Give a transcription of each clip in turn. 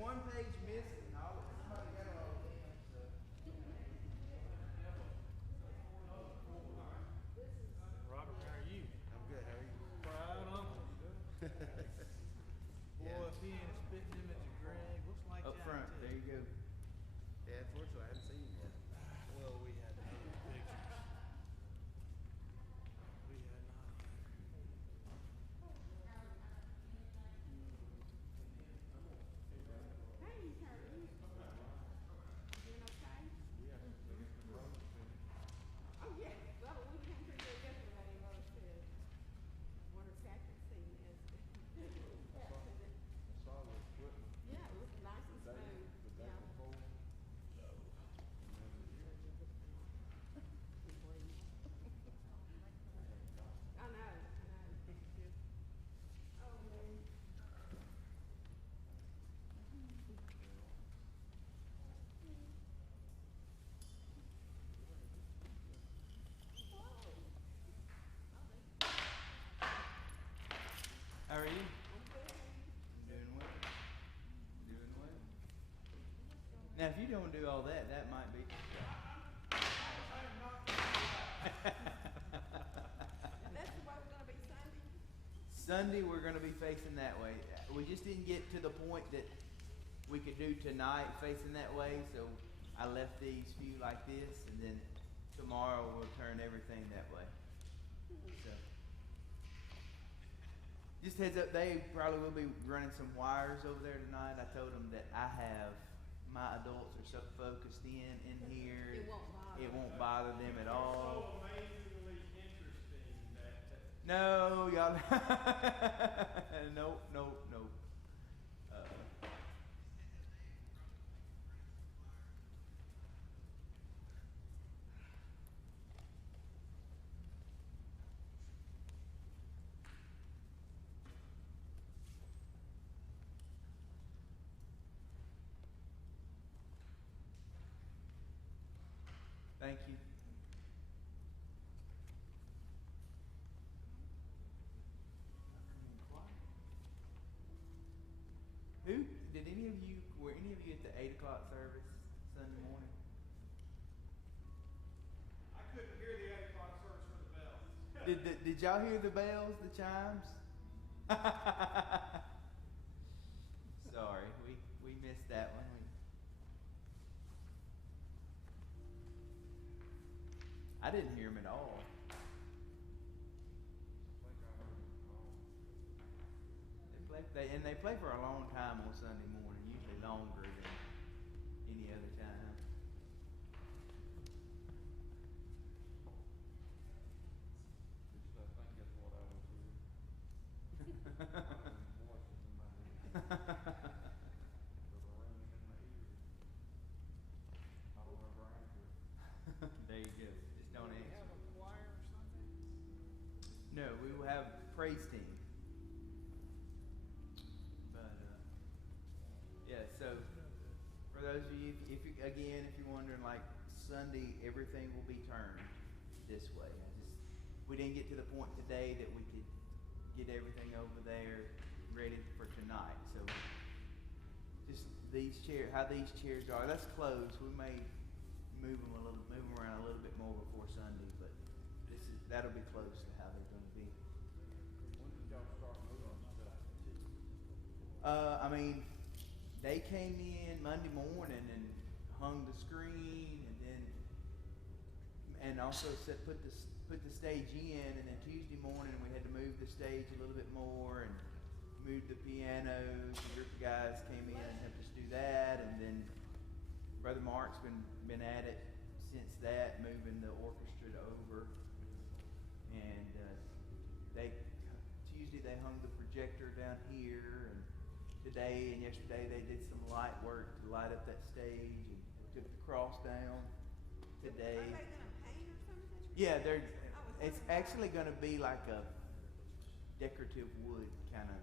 one page missing. Somebody got all of them. So. Robert, how are you? I'm good. How are you? Proud uncle. Yeah. Boy, if he ain't a spitting image of Greg, looks like Up that front. too. There you go. Yeah, unfortunately, I haven't seen him yet. Well, we had to move pictures. We had not. Hey, how are you? Doing okay? Oh, yeah. Well, we came through there yesterday, and Rose said, wonder if Patrick's seen this. I saw the equipment Yeah, it was nice and the day smooth. before. Yeah. I know. Oh, man. How are you? Doing well. Doing well. Now, if you don't do all that, that might be. That's the way we're gonna be Sunday? Sunday, we're going to be facing that way. We just didn't get to the point that we could do tonight facing that way, so I left these few like this, and then tomorrow we'll turn everything that way. So, just heads up, they probably will be running some wires over there tonight. I told them that I have, my adults are so focused in here. It won't bother. It won't bother them at all. So amazingly interesting that. No, y'all. Nope. Thank you. Who did any of you were any of you at the 8 o'clock service Sunday morning? I couldn't hear the 8 o'clock service for the bells. Did y'all hear the bells, the chimes? Sorry, we missed that one. I didn't hear them at all. I think I heard it all. They play for a long time on Sunday morning, usually longer than any other time. Just I think that's what I was hearing. Voices in my head. With a ringing in my ears. I don't ever answer it. There you go. Just don't Do we answer. have a choir or something? No, we will have praise team. But yeah, so for those of you, if you're wondering, like Sunday, everything will be turned this way. We didn't get to the point today that we could get everything over there ready for tonight. So just these chairs, how these chairs are. That's closed. We may move them around a little bit more before Sunday, but that'll be close to how they're going to be. When did y'all start moving stuff? I mean, they came in Monday morning and hung the screen, and also put the stage in, and then Tuesday morning we had to move the stage a little bit more and move the pianos. A group of guys came in and helped us do that, and then Brother Mark's been at it since that, moving the orchestra over, and Tuesday they hung the projector down here, and today and yesterday they did some light work to light up that stage and took the cross down today. Are they gonna paint or something? Yeah, it's actually going to be like a decorative wood kind of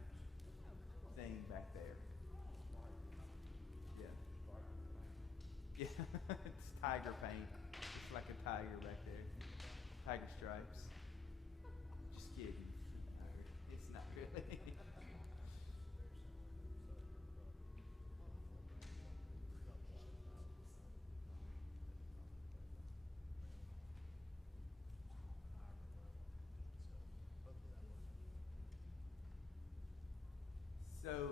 thing back there. Yeah. Yeah, it's tiger paint. It's like a tiger back there. Tiger stripes. Just kidding. It's not really. So,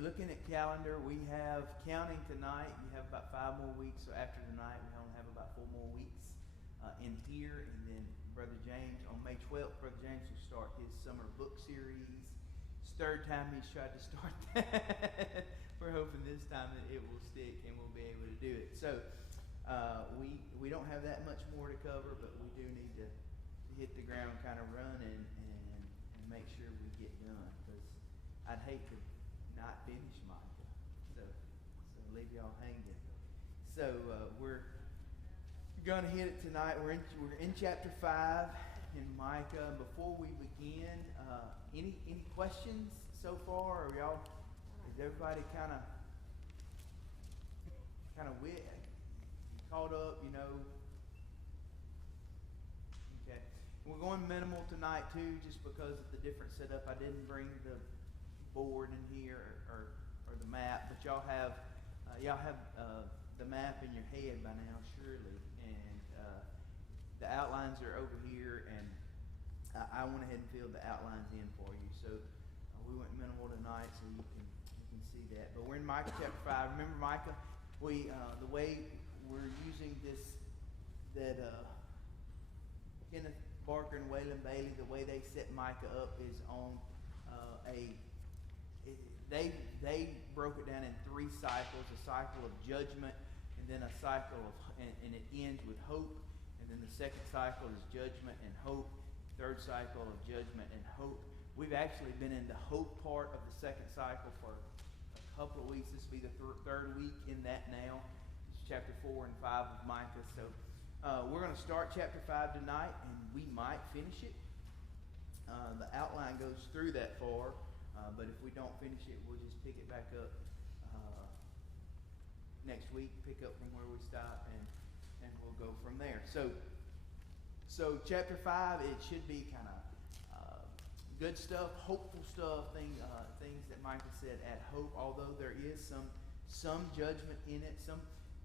looking at calendar, we have, counting tonight, you have about 5 more weeks. So after tonight, we only have about 4 more weeks in here. And then Brother James, on May 12th, Brother James will start his summer book series. It's the 3rd time he's tried to start that. We're hoping this time that it will stick and we'll be able to do it. So, we don't have that much more to cover, but we do need to hit the ground kind of running and make sure we get done, because I'd hate to not finish Micah. So leave y'all hanging. So we're gonna hit it tonight. We're in chapter 5 in Micah. Before we begin, any questions so far? Or y'all, is everybody kind of caught up? You know. Okay. We're going minimal tonight too, just because of the different setup. I didn't bring the board in here or the map, but y'all have the map in your head by now, surely, and the outlines are over here, and I went ahead and filled the outlines in for you. So we went minimal tonight, so you can see that. But we're in Micah chapter 5. Remember Micah? We the way we're using this, that Kenneth Barker and Waylon Bailey, the way they set Micah up is on they broke it down in 3 cycles: a cycle of judgment, and then a cycle of, and it ends with hope, and then the second cycle is judgment and hope, third cycle of judgment and hope. We've actually been in the hope part of the second cycle for a couple of weeks. This will be the 3rd week in that now. It's chapter 4 and 5 of Micah. So we're going to start chapter 5 tonight, and we might finish it. The outline goes through that far, but if we don't finish it, we'll just pick it back up next week, pick up from where we stop, and we'll go from there. So chapter 5, it should be kind of good stuff, hopeful stuff, things that Micah said at hope, although there is some judgment in it.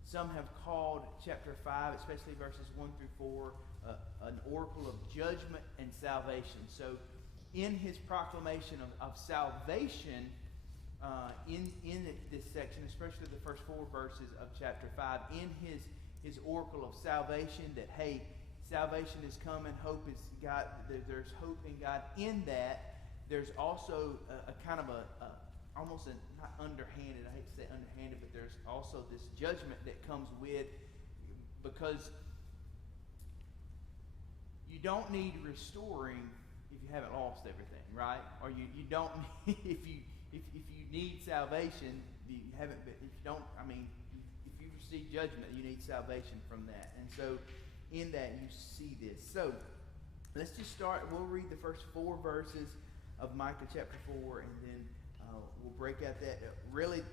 Some have called chapter 5, especially verses 1 through 4, an oracle of judgment and salvation. So in his proclamation of salvation, in this section, especially the first 4 verses of chapter 5, in his oracle of salvation, that, hey, salvation is coming, hope is God, there's hope in God. In that, there's also a kind of almost not underhanded, I hate to say underhanded, but there's also this judgment that comes with, because you don't need restoring if you haven't lost everything, right? Or you don't if you need salvation, you haven't been, if you don't, I mean, if you receive judgment, you need salvation from that. And so in that you see this. So let's just start. We'll read the first 4 verses of Micah chapter 4, and then we'll break out that. Really,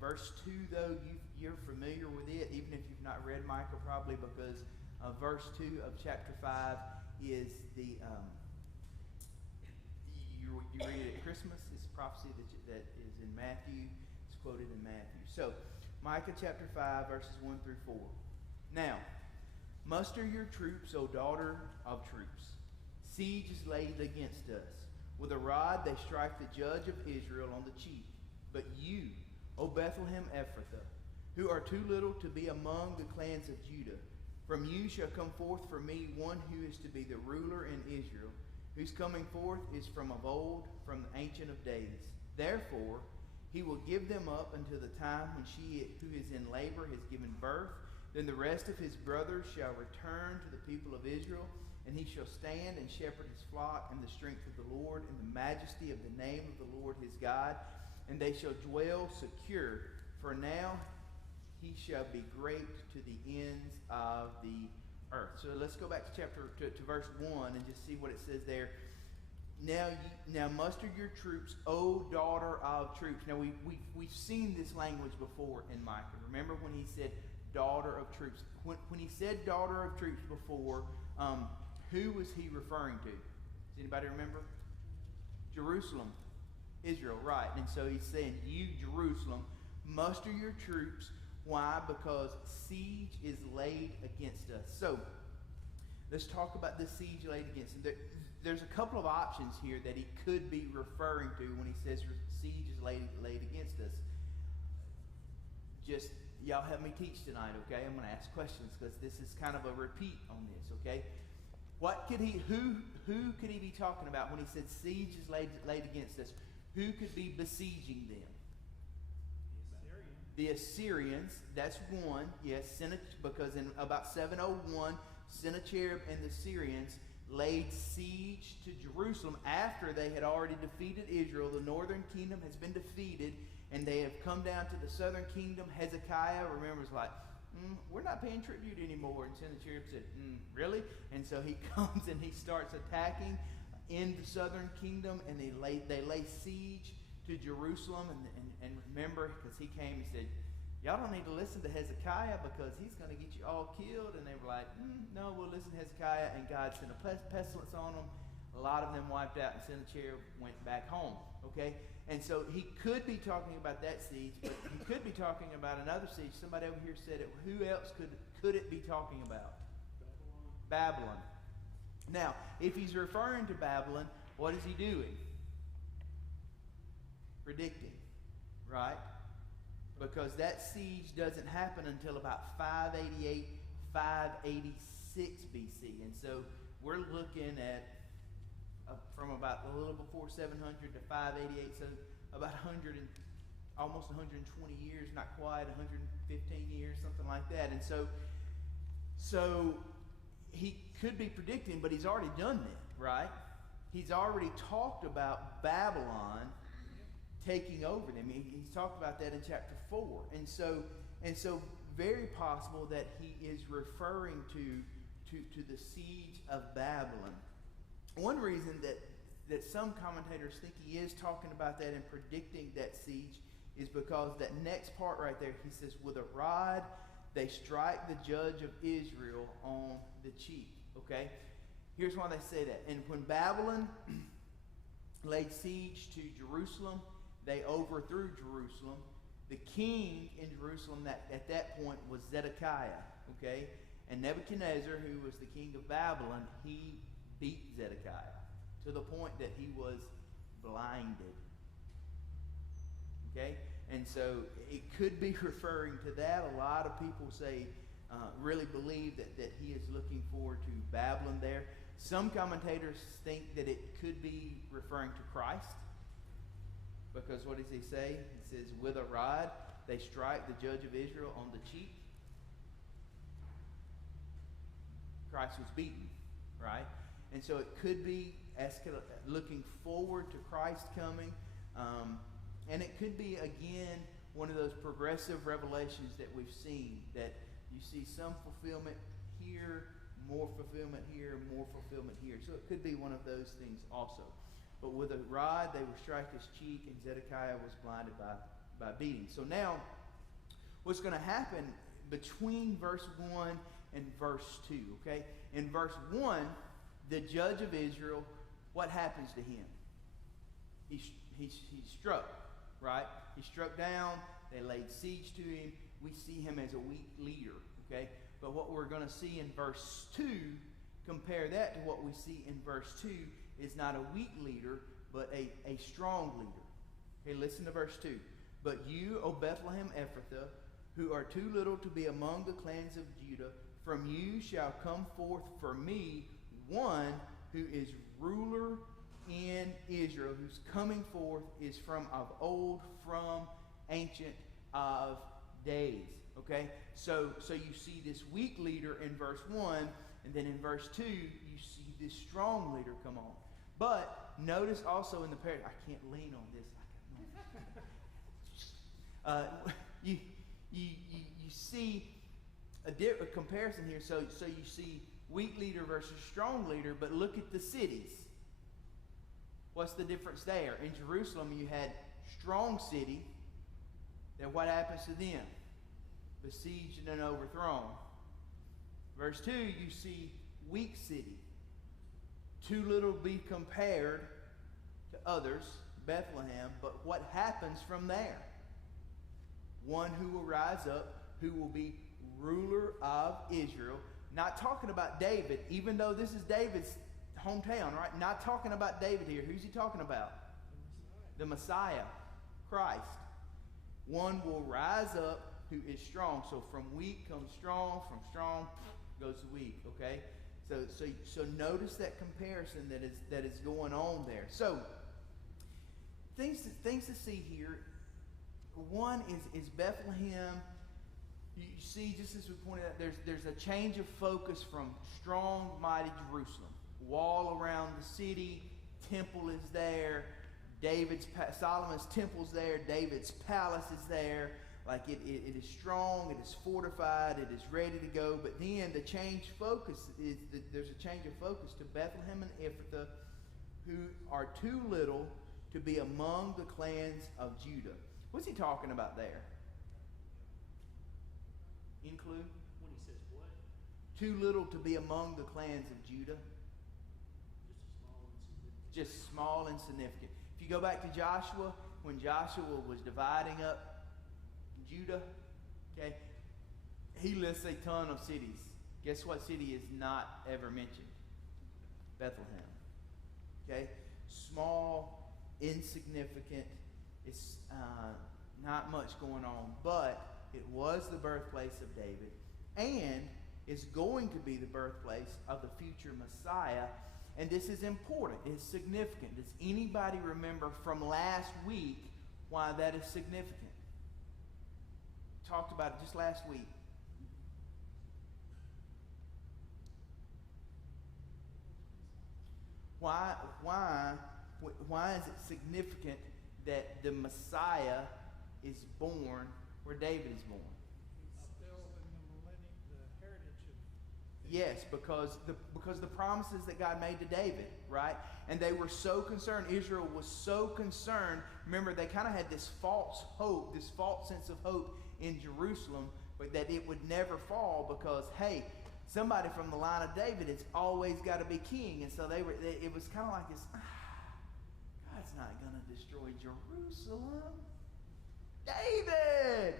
verse 2, though, you're familiar with it, even if you've not read Micah, probably, because verse 2 of chapter 5 is the you read it at Christmas. It's a prophecy that is in Matthew. It's quoted in Matthew. So Micah chapter 5, verses 1 through 4. Now, muster your troops, O daughter of troops. Siege is laid against us. With a rod they strike the judge of Israel on the cheek. But you, O Bethlehem Ephrathah, who are too little to be among the clans of Judah, from you shall come forth for me one who is to be the ruler in Israel, whose coming forth is from of old, from the Ancient of Days. Therefore he will give them up until the time when she who is in labor has given birth. Then the rest of his brothers shall return to the people of Israel, and he shall stand and shepherd his flock in the strength of the Lord, in the majesty of the name of the Lord his God. And they shall dwell secure, for now he shall be great to the ends of the earth. So let's go back to verse 1 and just see what it says there. Now muster your troops, O daughter of troops. Now we've seen this language before in Micah. Remember when he said daughter of troops? When he said daughter of troops before, who was he referring to? Does anybody remember? Jerusalem, Israel, right. And so he's saying, you Jerusalem, muster your troops. Why? Because siege is laid against us. So let's talk about this siege laid against us. there's a couple of options here that he could be referring to when he says siege is laid against us. Just, y'all help me teach tonight, okay? I'm going to ask questions because this is kind of a repeat on this, okay? Who could he be talking about when he said siege is laid against us? Who could be besieging them? The Assyrians, that's one, yes, because in about 701, Sennacherib and the Syrians laid siege to Jerusalem after they had already defeated Israel. The northern kingdom has been defeated, and they have come down to the southern kingdom. Hezekiah, remember, was like, we're not paying tribute anymore. And Sennacherib said, really? And so he comes and he starts attacking in the southern kingdom, and they lay siege to Jerusalem. And remember, because he came, he said, y'all don't need to listen to Hezekiah because he's going to get you all killed. And they were like, no, we'll listen to Hezekiah. And God sent a pestilence on them. A lot of them wiped out, and Sennacherib went back home. Okay? And so he could be talking about that siege, but he could be talking about another siege. Somebody over here said it. Who else could it be talking about? Babylon. Now, if he's referring to Babylon, what is he doing? Predicting, right? Because that siege doesn't happen until about 588, 586 BC. And so we're looking at from about a little before 700 to 588, so about almost 120 years, not quite 115 years, something like that. And so he could be predicting, but he's already done that, right? He's already talked about Babylon taking over them. He's talked about that in chapter 4. And so very possible that he is referring to the siege of Babylon. One reason that some commentators think he is talking about that and predicting that siege is because that next part right there, he says, with a rod they strike the judge of Israel on the cheek. Okay? Here's why they say that. And when Babylon laid siege to Jerusalem, they overthrew Jerusalem. The king in Jerusalem at that point was Zedekiah. Okay? And Nebuchadnezzar, who was the king of Babylon, he beat Zedekiah to the point that he was blinded. Okay? And so it could be referring to that. A lot of people say, really believe that he is looking forward to Babylon there. Some commentators think that it could be referring to Christ. Because what does he say? He says, with a rod, they strike the judge of Israel on the cheek. Christ was beaten, right? And so it could be looking forward to Christ coming. And it could be, again, one of those progressive revelations that we've seen, that you see some fulfillment here, more fulfillment here, more fulfillment here. So it could be one of those things also. But with a rod, they would strike his cheek, and Zedekiah was blinded by beating. So now, what's going to happen between verse 1 and verse 2, okay? In verse 1, the judge of Israel, what happens to him? He's struck, right? He's struck down. They laid siege to him. We see him as a weak leader, okay? But what we're going to see in verse 2, compare that to what we see in verse 2, is not a weak leader, but a strong leader. Okay, listen to verse 2. But you, O Bethlehem Ephrathah, who are too little to be among the clans of Judah, from you shall come forth for me one who is ruler in Israel, whose coming forth is from of old, from ancient of days. Okay? So you see this weak leader in verse 1, and then in verse 2, you see this strong leader come on. But notice also in the parable, I can't lean on this. You see a comparison here. So you see weak leader versus strong leader, but look at the cities. What's the difference there? In Jerusalem, you had strong city. Then what happens to them? Besieged and overthrown. Verse 2, you see weak city. Too little to be compared to others, Bethlehem, but what happens from there? One who will rise up, who will be ruler of Israel. Not talking about David, even though this is David's hometown, right? Not talking about David here. Who's he talking about? The Messiah, Christ. One will rise up who is strong. So from weak comes strong, from strong goes weak, okay? So notice that comparison that is going on there. So things to see here. One is Bethlehem. You see, just as we pointed out, there's a change of focus from strong, mighty Jerusalem. Wall around the city, temple is there. Solomon's temple's there. David's palace is there. Like it is strong, it is fortified, it is ready to go. But then the change focus is there's a change of focus to Bethlehem and Ephrathah, who are too little to be among the clans of Judah. What's he talking about there? Any clue? When he says what? Too little to be among the clans of Judah. Just small and significant. Just small and significant. If you go back to Joshua, when Joshua was dividing up Judah, okay, he lists a ton of cities. Guess what city is not ever mentioned? Bethlehem. Okay, small, insignificant. It's not much going on, but it was the birthplace of David, and is going to be the birthplace of the future Messiah. And this is important. It's significant. Does anybody remember from last week why that is significant? Talked about it just last week. Why is it significant that the Messiah is born where David is born? He's still in the millennium, the heritage of... Yes, because the promises that God made to David, right? And they were so concerned. Israel was so concerned. Remember, they kind of had this false hope, this false sense of hope in Jerusalem, but that it would never fall because, hey, somebody from the line of David, it's always got to be king. And so it was kind of like this, God's not going to destroy Jerusalem. David!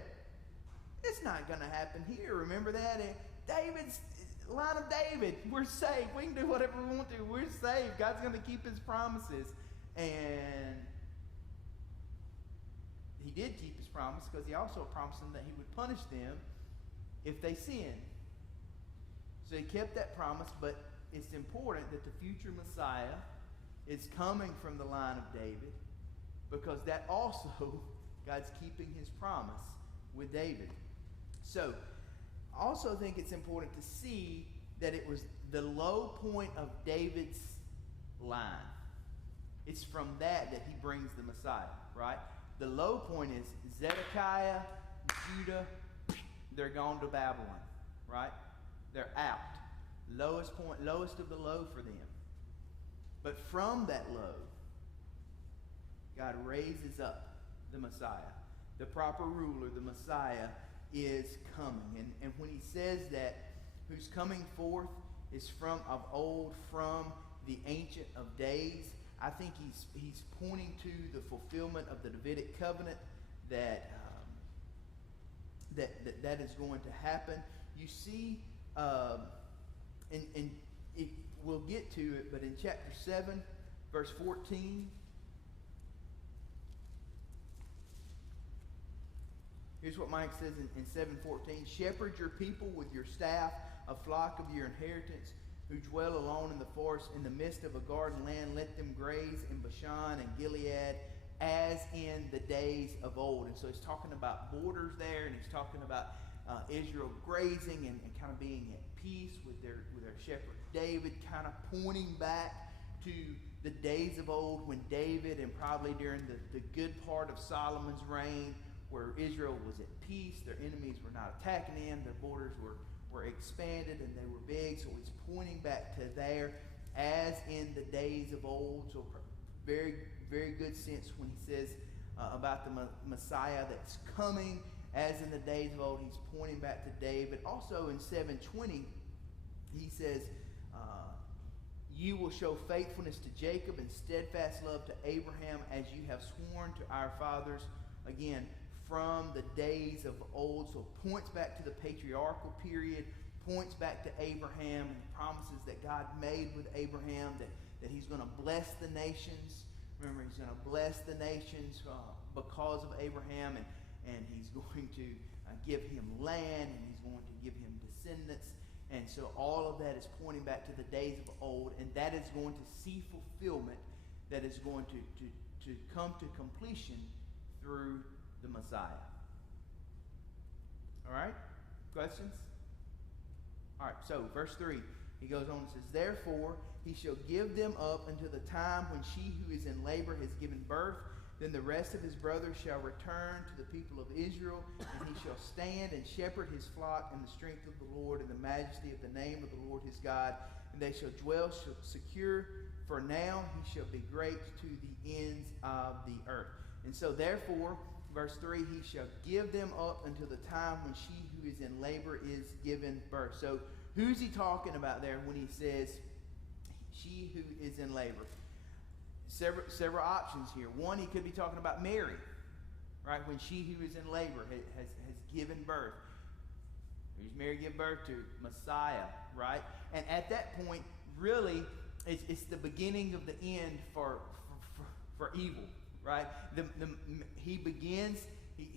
It's not going to happen here. Remember that? David's line of David. We're saved. We can do whatever we want to. We're saved. God's going to keep his promises. And he did keep his promise because he also promised them that he would punish them if they sinned. So he kept that promise, but it's important that the future Messiah is coming from the line of David, because that also, God's keeping his promise with David. So, I also think it's important to see that it was the low point of David's line. It's from that he brings the Messiah, right? The low point is Zedekiah, Judah, they're gone to Babylon, right? They're out. Lowest point, lowest of the low for them. But from that low, God raises up the Messiah. The proper ruler, the Messiah, is coming. And when he says that, who's coming forth is from of old, from the Ancient of Days, I think he's pointing to the fulfillment of the Davidic covenant that is going to happen. You see, and we'll get to it, but in chapter 7, verse 14, here's what Mike says in 7:14. Shepherd your people with your staff, a flock of your inheritance, who dwell alone in the forest, in the midst of a garden land. Let them graze in Bashan and Gilead, as in the days of old. And so he's talking about borders there, and he's talking about Israel grazing and kind of being at peace with their shepherd David, kind of pointing back to the days of old when David, and probably during the good part of Solomon's reign, where Israel was at peace, their enemies were not attacking them, their borders were expanded and they were big. So he's pointing back to there, as in the days of old. So very, very good sense when he says about the Messiah that's coming, as in the days of old. He's pointing back to David. Also in 7:20, he says, you will show faithfulness to Jacob and steadfast love to Abraham, as you have sworn to our fathers. Again, from the days of old. So points back to the patriarchal period, points back to Abraham and the promises that God made with Abraham, that he's going to bless the nations. Remember, he's going to bless the nations because of Abraham, and he's going to give him land, and he's going to give him descendants. And so all of that is pointing back to the days of old, and that is going to see fulfillment, that is going to come to completion through the Messiah. All right? Questions? All right, so verse 3, he goes on and says, "Therefore he shall give them up until the time when she who is in labor has given birth. Then the rest of his brothers shall return to the people of Israel, and he shall stand and shepherd his flock in the strength of the Lord and the majesty of the name of the Lord his God. And they shall dwell secure, for now he shall be great to the ends of the earth." And so therefore, verse 3, he shall give them up until the time when she who is in labor is given birth. So who's he talking about there when he says she who is in labor? Several options here. One, he could be talking about Mary, right? When she who is in labor has given birth. Who's Mary give birth to? Messiah, right? And at that point, really, it's the beginning of the end for evil, right? He begins, he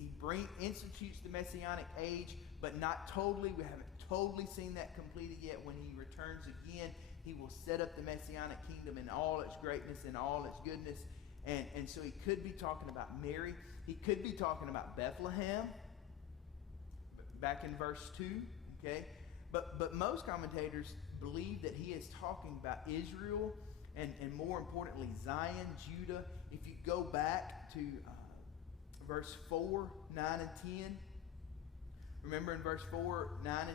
institutes the Messianic age, but not totally. We haven't totally seen that completed yet. When he returns again, he will set up the Messianic kingdom in all its greatness and all its goodness. And so he could be talking about Mary. He could be talking about Bethlehem, back in verse 2, okay? But most commentators believe that he is talking about Israel and more importantly, Zion, Judah. If you go back to verse 4, 9, and 10, remember in verse 4, 9,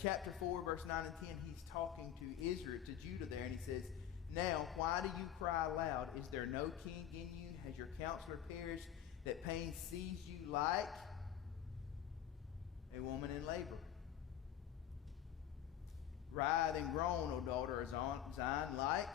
chapter 4, verse 9 and 10, he's talking to Israel, to Judah there, and he says, "Now, why do you cry aloud? Is there no king in you? Has your counselor perished, that pain seized you like a woman in labor? Writhe and groan, O daughter of Zion, like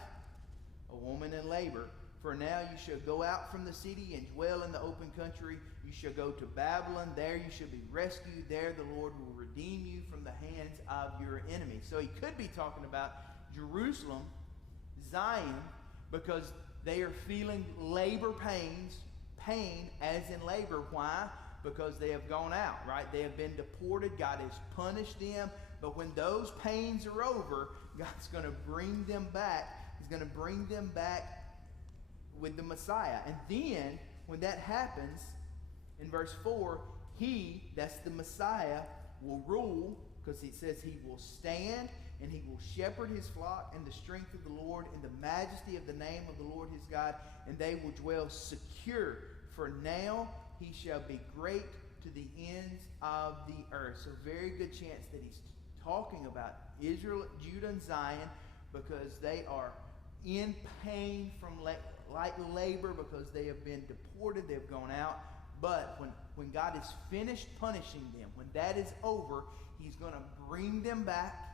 a woman in labor. For now you shall go out from the city and dwell in the open country. You shall go to Babylon. There you shall be rescued. There the Lord will redeem you from the hands of your enemies." So he could be talking about Jerusalem, Zion, because they are feeling labor pain as in labor. Why? Because they have gone out, right? They have been deported. God has punished them. But when those pains are over, God's going to bring them back. He's going to bring them back with the Messiah. And then, when that happens, in verse 4, that's the Messiah, will rule, because it says he will stand and he will shepherd his flock in the strength of the Lord, in the majesty of the name of the Lord his God, and they will dwell secure. For now he shall be great to the ends of the earth. So very good chance that he's talking about Israel, Judah, and Zion, because they are in pain from like labor, because they have been deported, they've gone out. But when God is finished punishing them, when that is over, he's going to bring them back,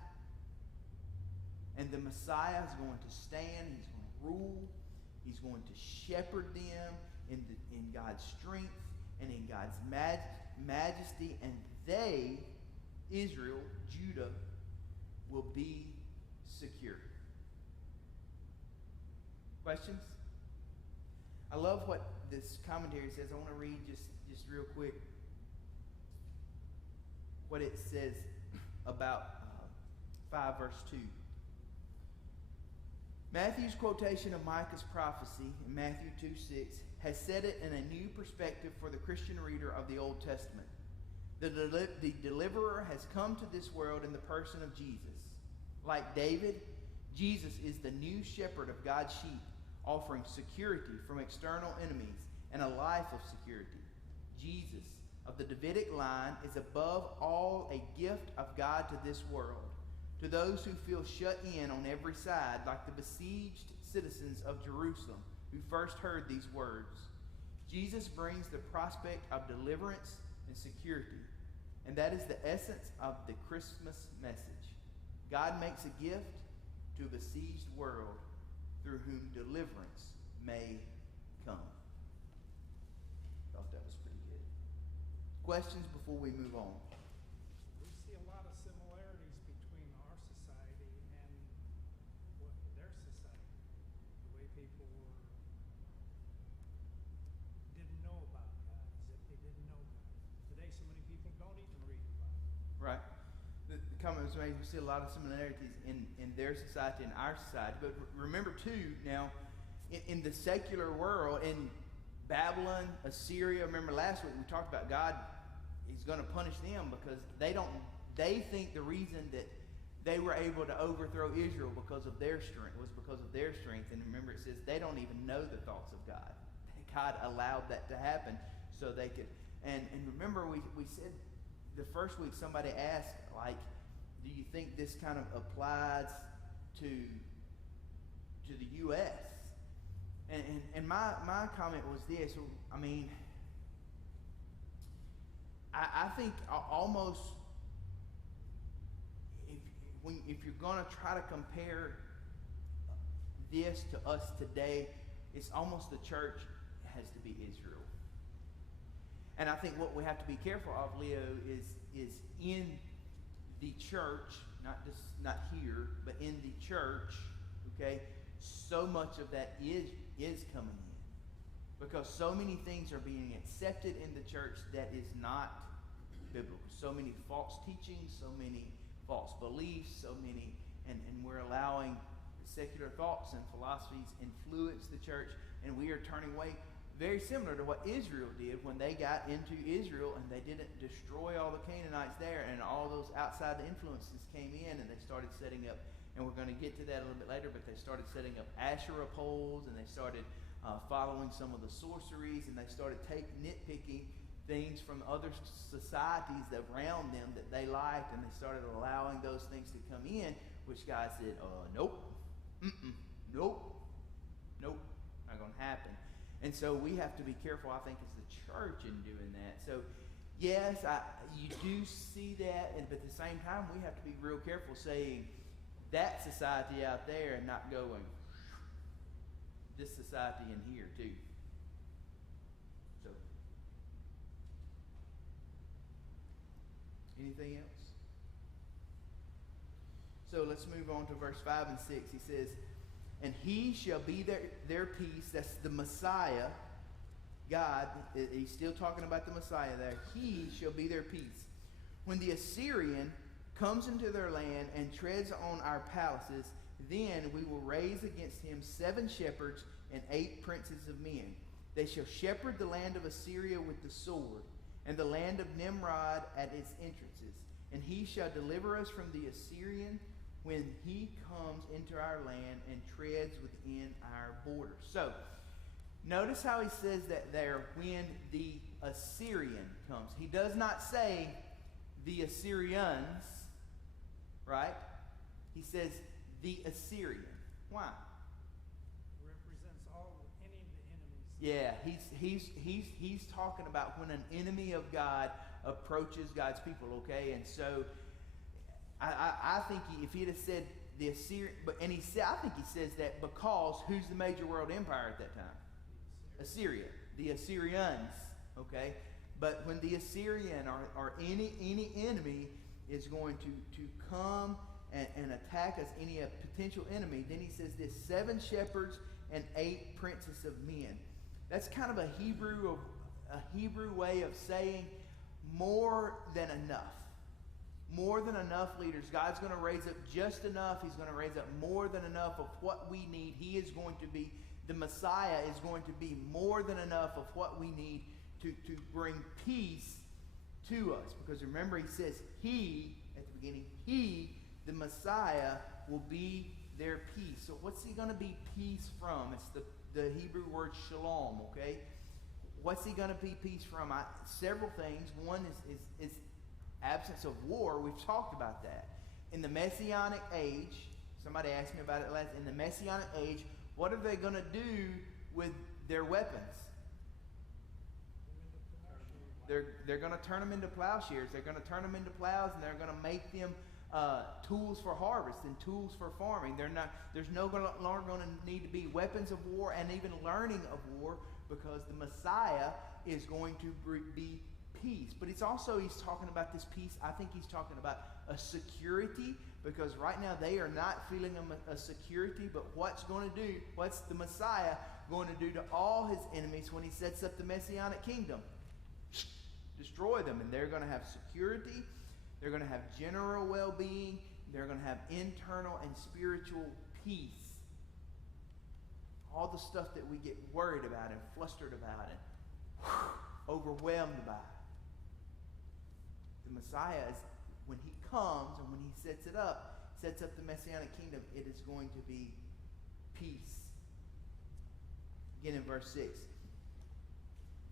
and the Messiah is going to stand, he's going to rule, he's going to shepherd them in God's strength and in God's majesty, and they, Israel, Judah, will be secure. Questions? I love what this commentary says. I want to read just real quick what it says about 5 verse 2. Matthew's quotation of Micah's prophecy in Matthew 2:6 has set it in a new perspective for the Christian reader of the Old Testament. The deliverer has come to this world in the person of Jesus. Like David, Jesus is the new shepherd of God's sheep, offering security from external enemies and a life of security. Jesus, of the Davidic line, is above all a gift of God to this world, to those who feel shut in on every side, like the besieged citizens of Jerusalem who first heard these words. Jesus brings the prospect of deliverance and security, and that is the essence of the Christmas message. God makes a gift to a besieged world through whom deliverance may come. Thought that was pretty good. Questions before we move on? We see a lot of similarities between going to see a lot of similarities in their society and our society. But remember, too, now, in the secular world, in Babylon, Assyria, remember last week we talked about God is going to punish them because they think the reason that they were able to overthrow Israel because of their strength was because of their strength. And remember, it says they don't even know the thoughts of God. God allowed that to happen so they could. And remember, we said the first week somebody asked, like, do you think this kind of applies to the U.S.? And my comment was this. I mean, I think almost if you're going to try to compare this to us today, it's almost the church has to be Israel. And I think what we have to be careful of, Leo, is in the church, not here, but in the church, okay, so much of that is coming in. Because so many things are being accepted in the church that is not biblical. So many false teachings, so many false beliefs, so many, and we're allowing secular thoughts and philosophies influence the church, and we are turning away. Very similar to what Israel did when they got into Israel and they didn't destroy all the Canaanites there, and all those outside influences came in and they started setting up, and we're going to get to that a little bit later, but they started setting up Asherah poles, and they started following some of the sorceries, and they started nitpicking things from other societies around them that they liked, and they started allowing those things to come in, which God said, nope, nope, not going to happen. And so we have to be careful, I think, as the church in doing that. So, yes, you do see that, but at the same time, we have to be real careful saying that society out there and not going this society in here too. So, anything else? So let's move on to verse 5 and 6. He says, and he shall be their peace. That's the Messiah. God, he's still talking about the Messiah there. He shall be their peace. When the Assyrian comes into their land and treads on our palaces, then we will raise against him 7 shepherds and 8 princes of men. They shall shepherd the land of Assyria with the sword, and the land of Nimrod at its entrances. And he shall deliver us from the Assyrian when he comes into our land and treads within our borders. So, notice how he says that there, when the Assyrian comes. He does not say the Assyrians, right? He says the Assyrian. Why? Represents any of the enemies. Yeah, he's talking about when an enemy of God approaches God's people, okay? And so I think if he'd have said the Assyrian, I think he says that because who's the major world empire at that time? Assyria. The Assyrians, okay? But when the Assyrian or any enemy is going to come and attack us, any potential enemy, then he says this, 7 shepherds and 8 princes of men. That's kind of a Hebrew way of saying more than enough. More than enough leaders. God's going to raise up just enough. He's going to raise up more than enough of what we need. He is going to be, the Messiah is going to be more than enough of what we need to bring peace to us. Because remember, he says he, at the beginning, he, the Messiah, will be their peace. So what's he going to be peace from? It's the Hebrew word shalom, okay? What's he going to be peace from? Several things. One is absence of war. We've talked about that. In the Messianic age, somebody asked me about it last, in the Messianic age, what are they going to do with their weapons? They're going to turn them into plowshares. They're going to turn them into plows, and they're going to make them tools for harvest and tools for farming. There's no longer going to need to be weapons of war and even learning of war, because the Messiah is going to be peace. But he's talking about this peace. I think he's talking about a security, because right now they are not feeling a security. But what's the Messiah going to do to all his enemies when he sets up the Messianic kingdom? Destroy them, and they're going to have security. They're going to have general well-being. They're going to have internal and spiritual peace. All the stuff that we get worried about and flustered about and overwhelmed by. The Messiah, is, when he comes and when he sets up the Messianic kingdom, it is going to be peace. Again in verse 6.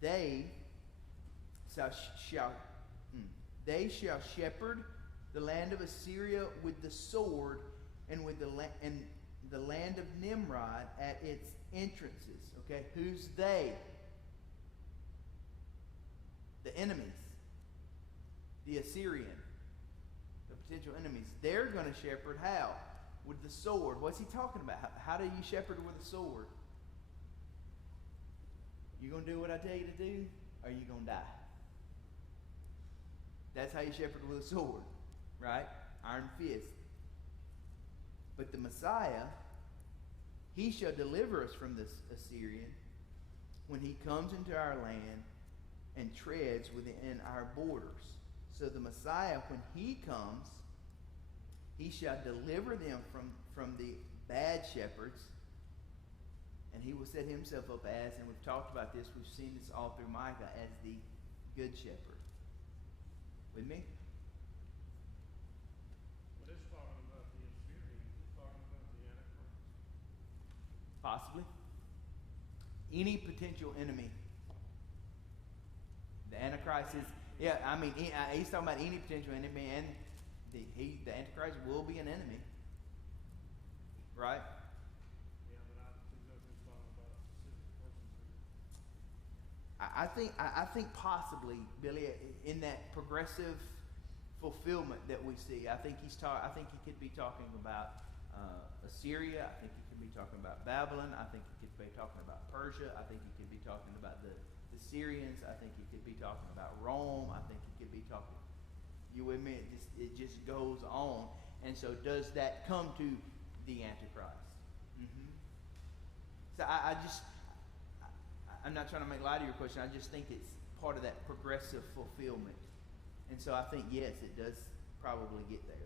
They shall shepherd the land of Assyria with the sword, and with the land of Nimrod at its entrances. Okay, who's they? The enemies. The Assyrian. The potential enemies. They're going to shepherd how? With the sword. What's he talking about? How do you shepherd with a sword? You going to do what I tell you to do, or you going to die? That's how you shepherd with a sword, right? Iron fist. But the Messiah, he shall deliver us from this Assyrian when he comes into our land and treads within our borders. So the Messiah, when he comes, he shall deliver them from the bad shepherds, and he will set himself up as, and we've talked about this, we've seen this all through Micah, as the good shepherd. With me? But it's talking about the Assyrians, it's talking about the Antichrist. Possibly. Any potential enemy. The Antichrist is, yeah, I mean, he's talking about any potential enemy, and the Antichrist will be an enemy. Right? Yeah, but I think that's just talking about a specific person here. I think possibly, Billy, in that progressive fulfillment that we see, I think he could be talking about Assyria. I think he could be talking about Babylon. I think he could be talking about Persia. I think he could be talking about the Syrians. I think he could be talking about Rome. I think he could be talking. You with me? It just goes on. And so, does that come to the Antichrist? Mm-hmm. So I'm not trying to make light of your question. I just think it's part of that progressive fulfillment. And so I think, yes, it does probably get there.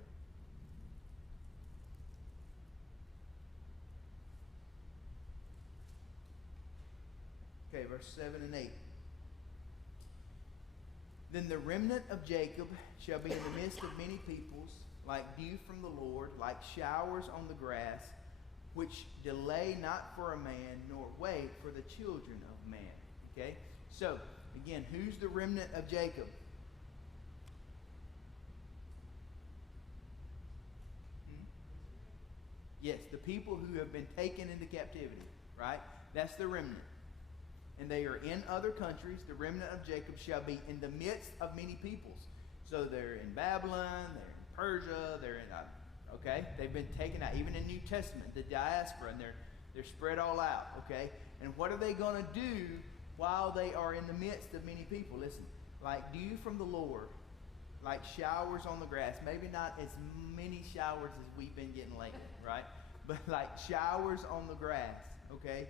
Okay, verse 7 and 8. Then the remnant of Jacob shall be in the midst of many peoples, like dew from the Lord, like showers on the grass, which delay not for a man, nor wait for the children of man. Okay? So, again, who's the remnant of Jacob? Yes, the people who have been taken into captivity, right? That's the remnant. And they are in other countries. The remnant of Jacob shall be in the midst of many peoples. So they're in Babylon, they're in Persia, they're in, okay? They've been taken out. Even in New Testament, the diaspora, and they're spread all out, okay? And what are they going to do while they are in the midst of many people? Listen, like dew from the Lord, like showers on the grass. Maybe not as many showers as we've been getting lately, right? But like showers on the grass, okay?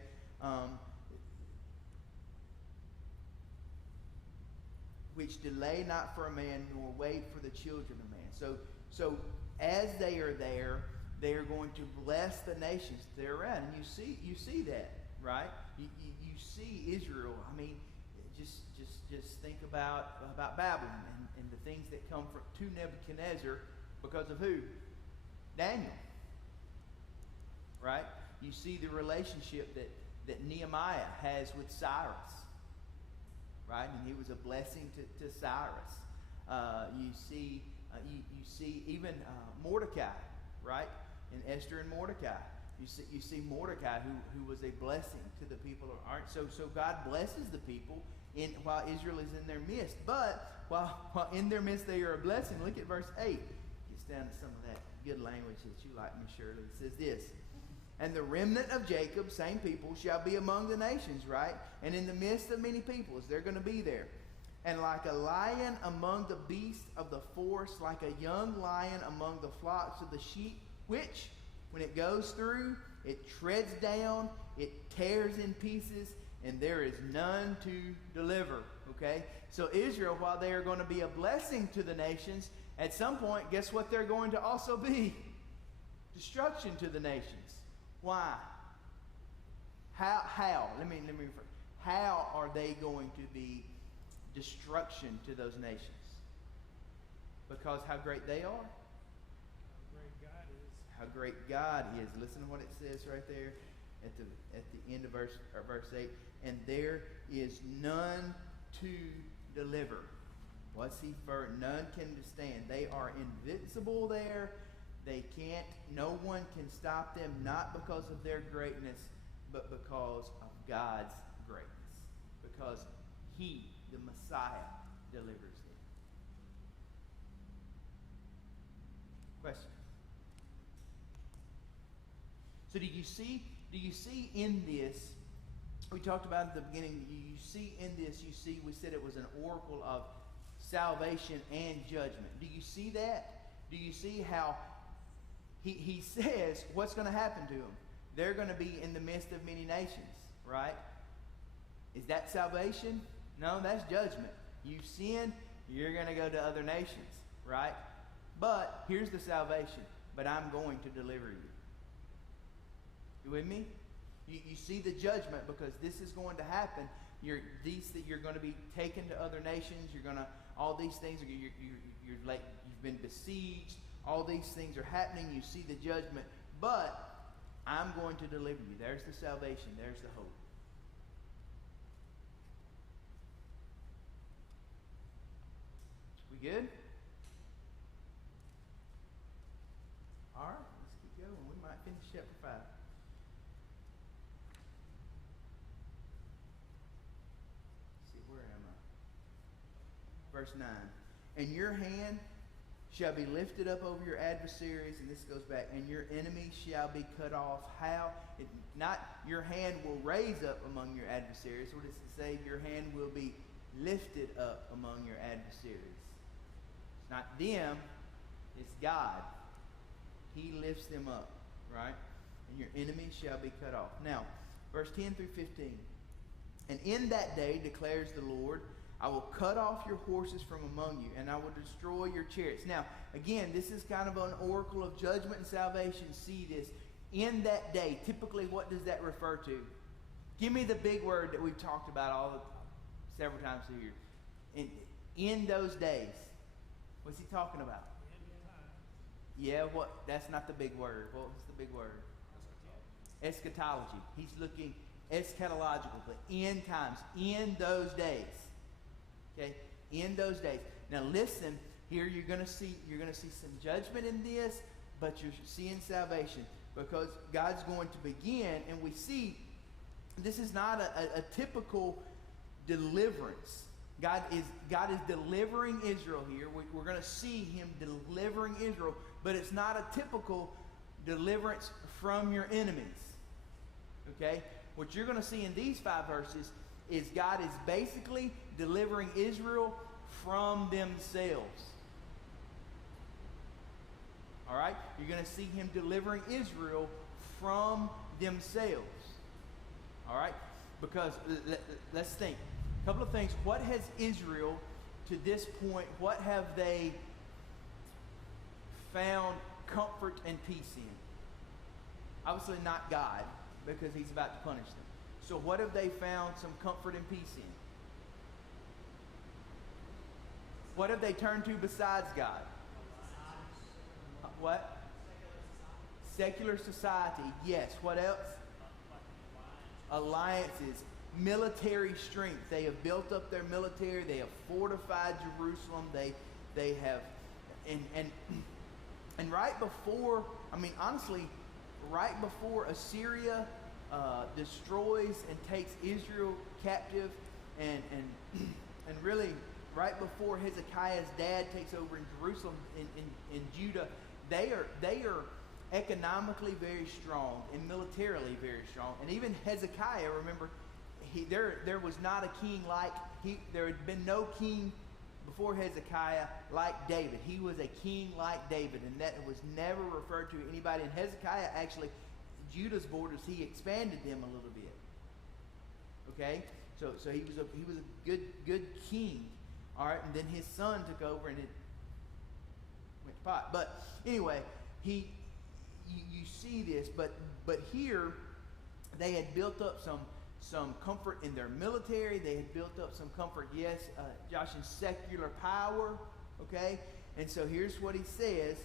Which delay not for a man, nor wait for the children of man. So as they are there, they are going to bless the nations they're around. And you see that, right? You see Israel. I mean, just think about Babylon and the things that come to Nebuchadnezzar because of who? Daniel. Right? You see the relationship that Nehemiah has with Cyrus. Right? And he was a blessing to Cyrus. You see even Mordecai, right? In Esther and Mordecai. You see Mordecai who was a blessing to the people of art. So God blesses the people while Israel is in their midst. But while in their midst they are a blessing, look at verse 8. Gets down to some of that good language that you like, Miss Shirley. It says this. And the remnant of Jacob, same people, shall be among the nations, right? And in the midst of many peoples, they're going to be there. And like a lion among the beasts of the forest, like a young lion among the flocks of the sheep, which, when it goes through, it treads down, it tears in pieces, and there is none to deliver, okay? So Israel, while they are going to be a blessing to the nations, At some point, guess what they're going to also be? Destruction to the nations. Why? How? Let me refer. How are they going to be destruction to those nations? Because how great they are? How great God is. How great God is. Listen to what it says right there at the end of verse 8. And there is none to deliver. What's he for? None can stand. They are invincible there. They can't, no one can stop them, not because of their greatness, but because of God's greatness. Because he, the Messiah, delivers them. Question. So do you see in this, we talked about at the beginning, you see in this, we said it was an oracle of salvation and judgment. Do you see that? Do you see how he says what's going to happen to them? They're going to be in the midst of many nations, right? Is that salvation? No, that's judgment. You've sinned, you're going to go to other nations, right? But here's the salvation. But I'm going to deliver you. You with me? You see the judgment, because this is going to happen. You're going to be taken to other nations. You're going to, all these things, you've been besieged. All these things are happening. You see the judgment. But I'm going to deliver you. There's the salvation. There's the hope. We good? All right, let's keep going. We might finish chapter 5. See, where am I? Verse 9. And your hand shall be lifted up over your adversaries, and this goes back, and your enemies shall be cut off. How? Not your hand will raise up among your adversaries. What does it say? Your hand will be lifted up among your adversaries. It's not them, it's God. He lifts them up, right? And your enemies shall be cut off. Now, verse 10 through 15. And in that day, declares the Lord, I will cut off your horses from among you, and I will destroy your chariots. Now, again, this is kind of an oracle of judgment and salvation. See this. In that day, typically what does that refer to? Give me the big word that we've talked about several times here. In those days. What's he talking about? Yeah, what? That's not the big word. What's the big word? Eschatology. He's looking eschatologically. End times. In those days. Okay, in those days. Now listen, here you're going to see some judgment in this, but you're seeing salvation, because God's going to begin, and we see this is not a typical deliverance. God is delivering Israel here. We're going to see him delivering Israel, but it's not a typical deliverance from your enemies. Okay? What you're going to see in these 5 verses is God is basically delivering Israel from themselves. All right? You're going to see him delivering Israel from themselves. All right? Because let's think. A couple of things. What has Israel, to this point, what have they found comfort and peace in? Obviously not God, because he's about to punish them. So what have they found some comfort and peace in? What have they turned to besides God? What? Secular society. Yes. What else? Alliances. Military strength. They have built up their military. They have fortified Jerusalem. They have, and right before, honestly, right before Assyria destroys and takes Israel captive, and really right before Hezekiah's dad takes over in Jerusalem, in Judah, they are economically very strong and militarily very strong. And even Hezekiah, remember, there was not a king there had been no king before Hezekiah like David. He was a king like David, and that was never referred to anybody. And Hezekiah actually, Judah's borders, he expanded them a little bit. Okay, so he was a good king. All right, and then his son took over, and went to pot. But anyway, you see this, but here they had built up some comfort in their military. They had built up some comfort, yes, Josh, in secular power, okay? And so here's what he says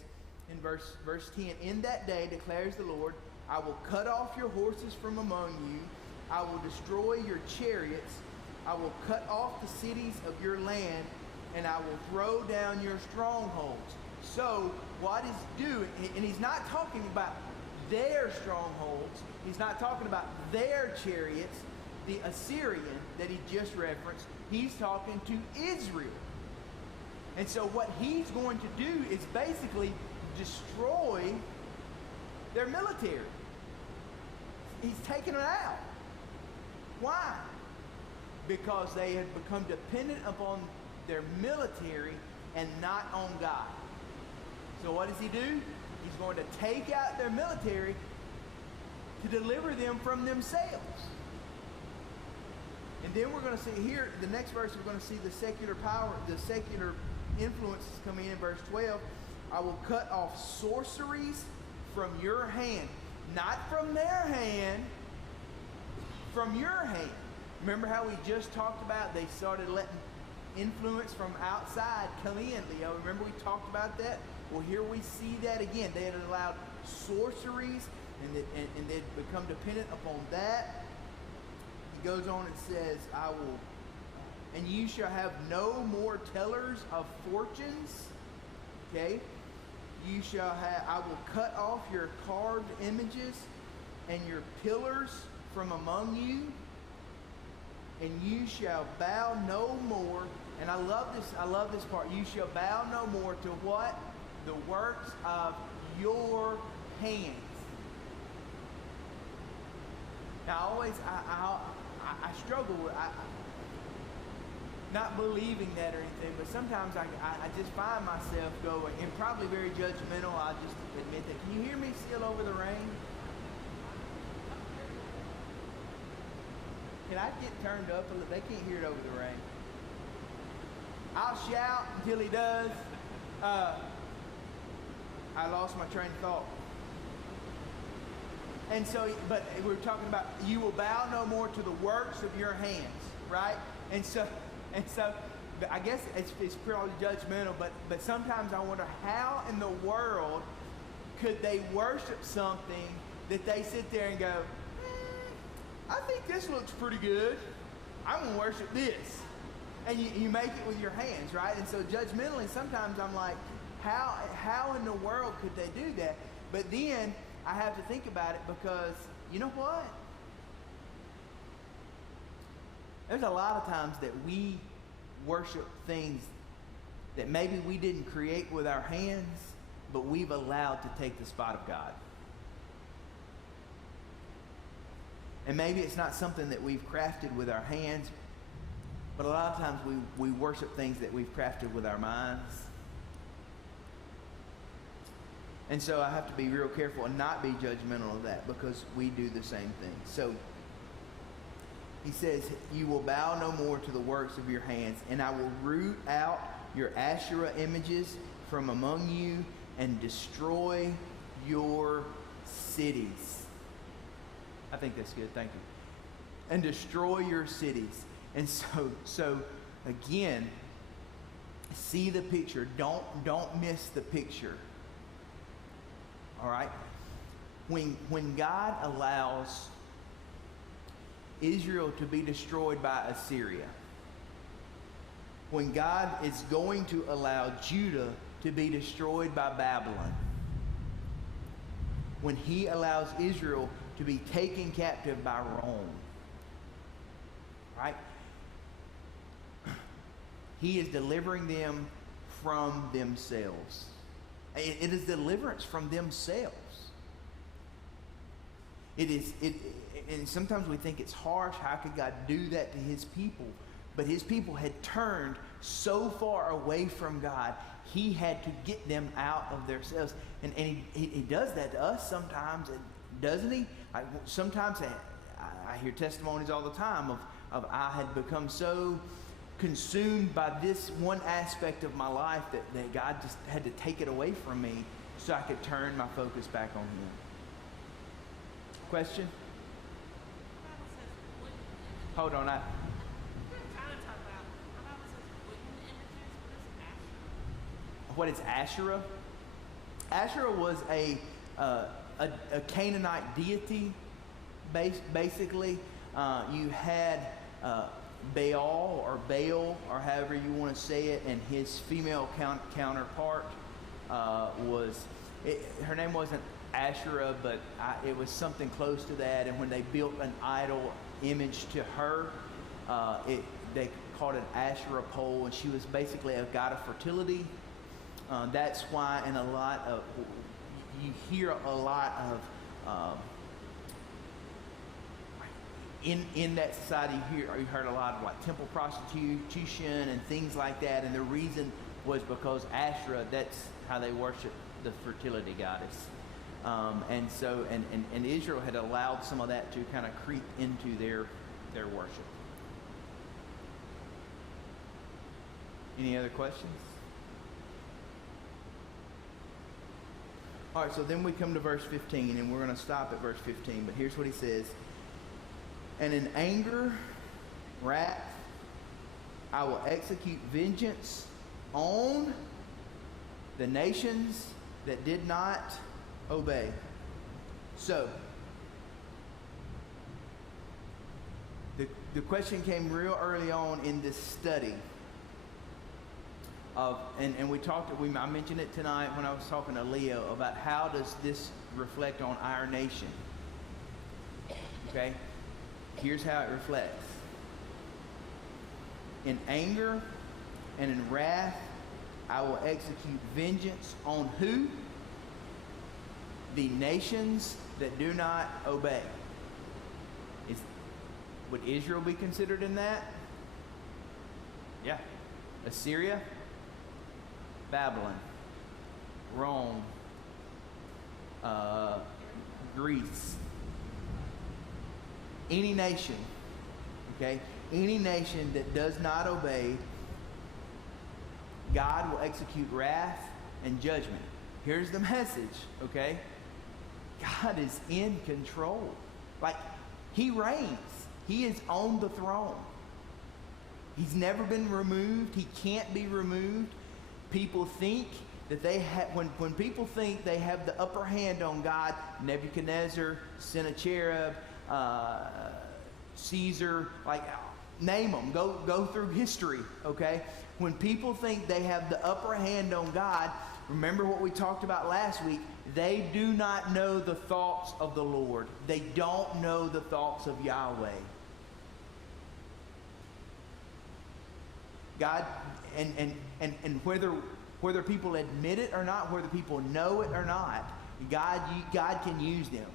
in verse 10. In that day, declares the Lord, I will cut off your horses from among you. I will destroy your chariots. I will cut off the cities of your land, and I will throw down your strongholds. So what he's doing, and he's not talking about their strongholds. He's not talking about their chariots, the Assyrian that he just referenced. He's talking to Israel. And so what he's going to do is basically destroy their military. He's taking it out. Why? Because they had become dependent upon their military and not on God. So what does he do? He's going to take out their military to deliver them from themselves. And then we're going to see here, the next verse, we're going to see the secular power, the secular influences coming in verse 12. I will cut off sorceries from your hand. Not from their hand, from your hand. Remember how we just talked about they started letting influence from outside come in, Leo? Remember we talked about that? Well, here we see that again. They had allowed sorceries and they'd become dependent upon that. He goes on and says, I will, and you shall have no more tellers of fortunes. Okay? You shall have, I will cut off your carved images and your pillars from among you, and you shall bow no more. And I love this part. You shall bow no more to what? The works of your hands. Now, I struggle with not believing that or anything, but sometimes I just find myself going, and probably very judgmental, I'll just admit that. Can you hear me still over the rain? Can I get turned up a little? They can't hear it over the rain. I'll shout until he does. I lost my train of thought. And so, but we're talking about you will bow no more to the works of your hands, right? And so I guess it's purely judgmental, but sometimes I wonder how in the world could they worship something that they sit there and go, I think this looks pretty good. I'm going to worship this. And you make it with your hands, right? And so judgmentally, sometimes I'm like, how in the world could they do that? But then I have to think about it because, you know what? There's a lot of times that we worship things that maybe we didn't create with our hands, but we've allowed to take the spot of God. And maybe it's not something that we've crafted with our hands, but a lot of times we worship things that we've crafted with our minds. And so I have to be real careful and not be judgmental of that because we do the same thing. So he says, you will bow no more to the works of your hands, and I will root out your Asherah images from among you and destroy your cities. I think that's good. Thank you. And destroy your cities. And so again, see the picture. Don't miss the picture. All right? When God allows Israel to be destroyed by Assyria, when God is going to allow Judah to be destroyed by Babylon, when he allows Israel to be taken captive by Rome, right? He is delivering them from themselves. It is deliverance from themselves. And sometimes we think it's harsh. How could God do that to his people? But his people had turned so far away from God, he had to get them out of themselves. And he does that to us sometimes, doesn't he? Sometimes I hear testimonies all the time of I had become so consumed by this one aspect of my life that God just had to take it away from me so I could turn my focus back on Him. Question? Hold on. What is Asherah? Asherah was a Canaanite deity, basically. You had Baal or Baal, or however you want to say it, and his female counterpart her name wasn't Asherah, but it was something close to that. And when they built an idol image to her, they called it Asherah pole, and she was basically a god of fertility. That's why you hear a lot of in that society, you heard a lot of like temple prostitution and things like that, and the reason was because Asherah, that's how they worship the fertility goddess. And Israel had allowed some of that to kind of creep into their worship. Any other questions? All right, so then we come to verse 15, and we're going to stop at verse 15, but here's what he says. And in anger, wrath, I will execute vengeance on the nations that did not obey. So, the question came real early on in this study of, and I mentioned it tonight when I was talking to Leo about how does this reflect on our nation. Okay? Here's how it reflects. In anger and in wrath, I will execute vengeance on who? The nations that do not obey. Would Israel be considered in that? Yeah. Assyria, Babylon, Rome, Greece. Any nation, okay? Any nation that does not obey, God will execute wrath and judgment. Here's the message, okay? God is in control. Like, He reigns. He is on the throne. He's never been removed. He can't be removed. People think that they have, when people think they have the upper hand on God, Nebuchadnezzar, Sennacherib, Caesar, like name them, go through history, okay? When people think they have the upper hand on God, remember what we talked about last week, they do not know the thoughts of the Lord. They don't know the thoughts of Yahweh. God, and whether people admit it or not, whether people know it or not, God can use them.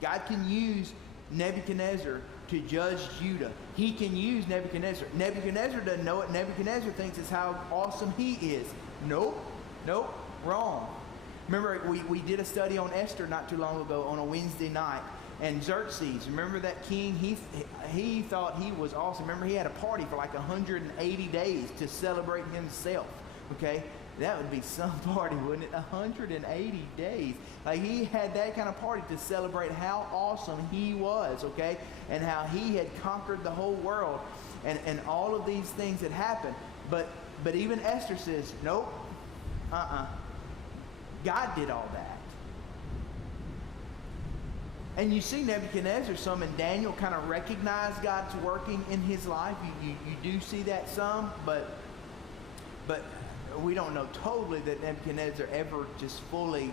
God can use Nebuchadnezzar to judge Judah. He can use Nebuchadnezzar. Nebuchadnezzar doesn't know it. Nebuchadnezzar thinks it's how awesome he is. Nope, wrong. Remember, we did a study on Esther not too long ago on a Wednesday night. And Xerxes, remember that king? He thought he was awesome. Remember, he had a party for like 180 days to celebrate himself. Okay? That would be some party, wouldn't it? 180 days. Like, he had that kind of party to celebrate how awesome he was, okay? And how he had conquered the whole world. And all of these things had happened. But even Esther says, nope, God did all that. And you see Nebuchadnezzar some, and Daniel kind of recognized God's working in his life. You do see that some, but we don't know totally that Nebuchadnezzar ever just fully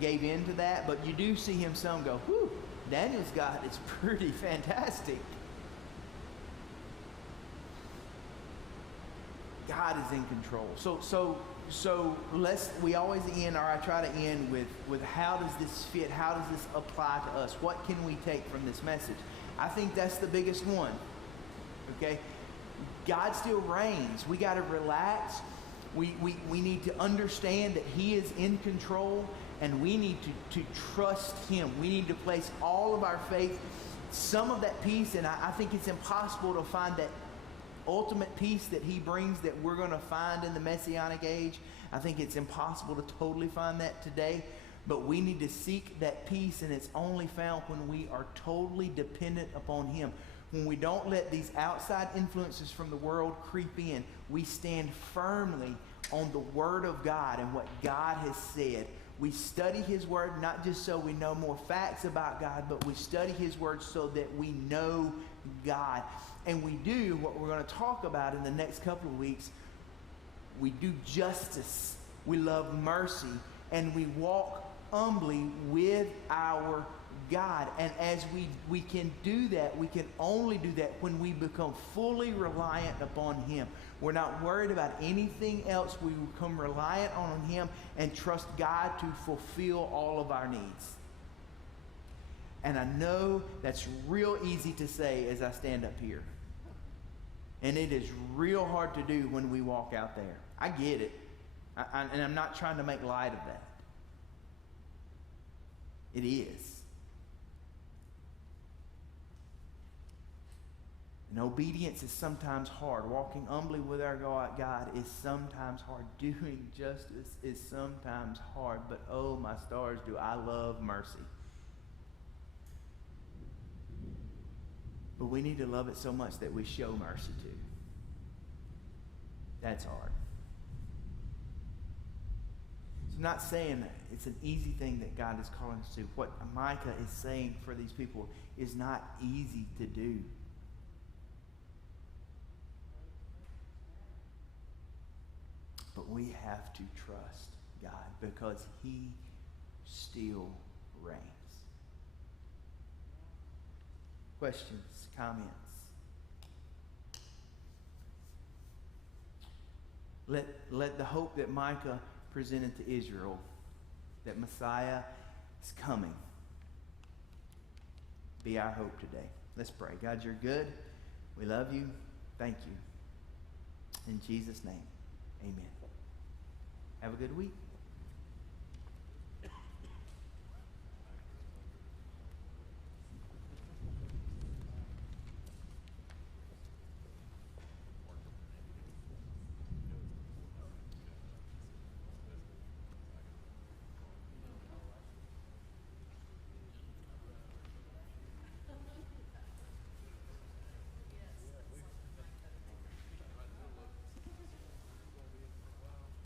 gave in to that. But you do see him some go, whew, Daniel's God is pretty fantastic. God is in control. So we always end, or I try to end with how does this fit? How does this apply to us? What can we take from this message? I think that's the biggest one. Okay? God still reigns. We got to relax. We need to understand that He is in control, and we need to trust Him. We need to place all of our faith, some of that peace, and I think it's impossible to find that ultimate peace that he brings that we're going to find in the Messianic age. I think it's impossible to totally find that today, but we need to seek that peace, and it's only found when we are totally dependent upon him. When we don't let these outside influences from the world creep in, we stand firmly on the Word of God and what God has said. We study his Word not just so we know more facts about God, but we study his Word so that we know God. And we do what we're going to talk about in the next couple of weeks. We do justice. We love mercy. And we walk humbly with our God. And as we can do that, we can only do that when we become fully reliant upon him. We're not worried about anything else. We become reliant on him and trust God to fulfill all of our needs. And I know that's real easy to say as I stand up here. And it is real hard to do when we walk out there. I get it. And I'm not trying to make light of that. It is. And obedience is sometimes hard. Walking humbly with our God is sometimes hard. Doing justice is sometimes hard. But oh my stars, do I love mercy. But we need to love it so much that we show mercy too. That's hard. So I'm not saying that it's an easy thing that God is calling us to. What Micah is saying for these people is not easy to do. But we have to trust God because he still reigns. Questions, comments? Let the hope that Micah presented to Israel, that Messiah is coming, be our hope today. Let's pray. God, you're good. We love you. Thank you. In Jesus' name, amen. Have a good week.